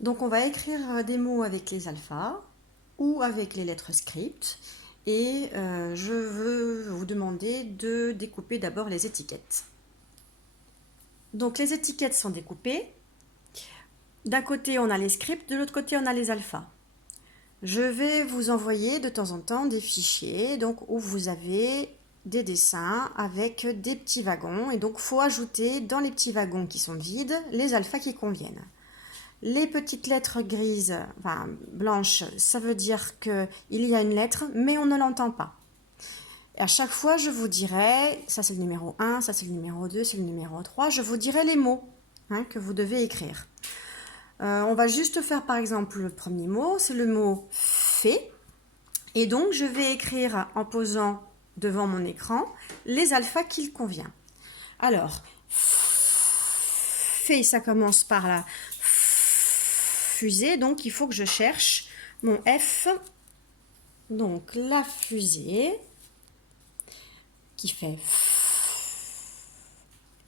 Donc on va écrire des mots avec les alphas ou avec les lettres script. Et je veux vous demander de découper d'abord les étiquettes. Donc les étiquettes sont découpées. D'un côté on a les scripts, de l'autre côté on a les alphas. Je vais vous envoyer de temps en temps des fichiers donc, où vous avez des dessins avec des petits wagons. Et donc il faut ajouter dans les petits wagons qui sont vides les alphas qui conviennent. Les petites lettres grises, enfin blanches, ça veut dire qu'il y a une lettre, mais on ne l'entend pas. Et à chaque fois, je vous dirai, ça c'est le numéro 1, ça c'est le numéro 2, c'est le numéro 3, je vous dirai les mots que vous devez écrire. On va juste faire par exemple le premier mot, c'est le mot fait. Et donc je vais écrire en posant devant mon écran les alphas qu'il convient. Alors, fait, ça commence par la fusée, donc il faut que je cherche mon F. Donc la fusée qui fait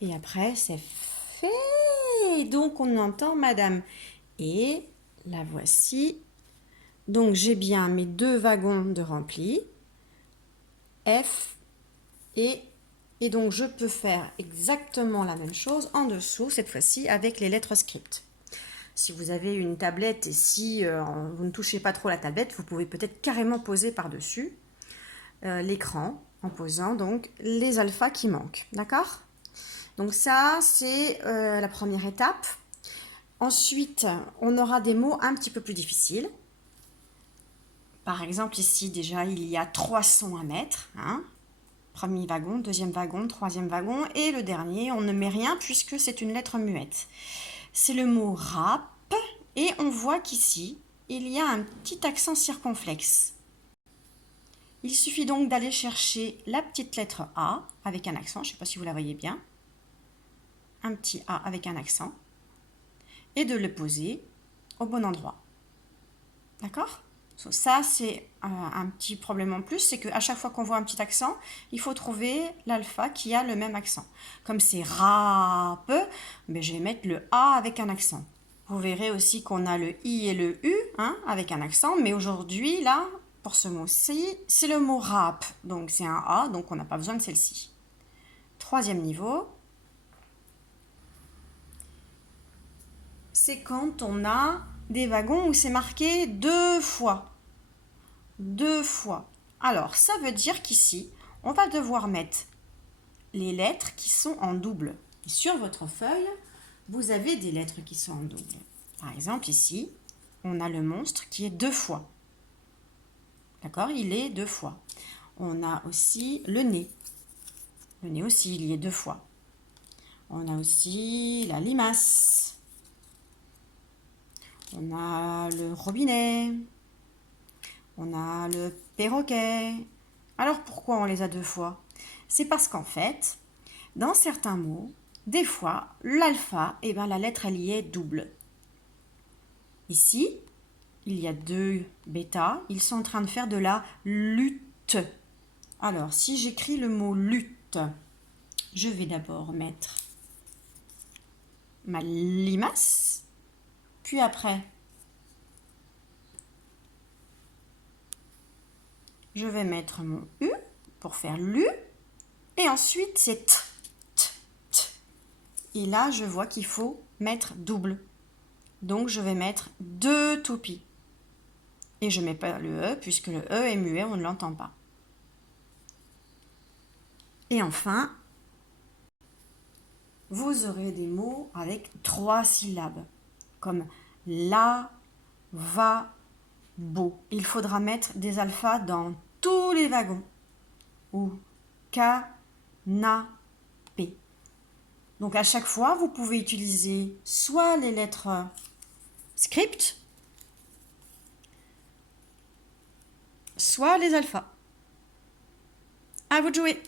et après c'est fait. Donc on entend madame. Et la voici. Donc j'ai bien mes deux wagons de rempli. F et donc je peux faire exactement la même chose en dessous, cette fois-ci avec les lettres script. Si vous avez une tablette et si vous ne touchez pas trop la tablette, vous pouvez peut-être carrément poser par-dessus l'écran en posant donc les alphas qui manquent. D'accord? Donc ça, c'est la première étape. Ensuite, on aura des mots un petit peu plus difficiles. Par exemple, ici, déjà, il y a 3 sons à mettre. Premier wagon, deuxième wagon, troisième wagon. Et le dernier, on ne met rien puisque c'est une lettre muette. C'est le mot rap. Et on voit qu'ici, il y a un petit accent circonflexe. Il suffit donc d'aller chercher la petite lettre A avec un accent. Je ne sais pas si vous la voyez bien. Un petit A avec un accent. Et de le poser au bon endroit. D'accord? Ça, c'est un petit problème en plus, c'est qu'à chaque fois qu'on voit un petit accent, il faut trouver l'alpha qui a le même accent. Comme c'est rap, mais je vais mettre le A avec un accent. Vous verrez aussi qu'on a le I et le U avec un accent, mais aujourd'hui, là, pour ce mot-ci, c'est le mot rap. Donc c'est un A, donc on n'a pas besoin de celle-ci. Troisième niveau, c'est quand on a des wagons où c'est marqué 2 fois. 2 fois. Alors, ça veut dire qu'ici, on va devoir mettre les lettres qui sont en double. Et sur votre feuille, vous avez des lettres qui sont en double. Par exemple, ici, on a le monstre qui est 2 fois. D'accord? Il est 2 fois. On a aussi le nez. Le nez aussi, il y est 2 fois. On a aussi la limace. On a le robinet. On a le perroquet. Alors pourquoi on les a 2 fois? C'est parce qu'en fait, dans certains mots, des fois, l'alpha, la lettre elle y est double. Ici, il y a 2 bêta, ils sont en train de faire de la lutte. Alors, si j'écris le mot lutte, je vais d'abord mettre ma limace, puis après, je vais mettre mon U pour faire lu, et ensuite c'est t, t, t. Et là, je vois qu'il faut mettre double. Donc, je vais mettre 2 toupies. Et je ne mets pas le E, puisque le E est muet, on ne l'entend pas. Et enfin, vous aurez des mots avec 3 syllabes, comme la, va, beau. Il faudra mettre des alphas dans tous les wagons. Ou ca, na, p. Donc à chaque fois, vous pouvez utiliser soit les lettres script, soit les alphas. À vous de jouer!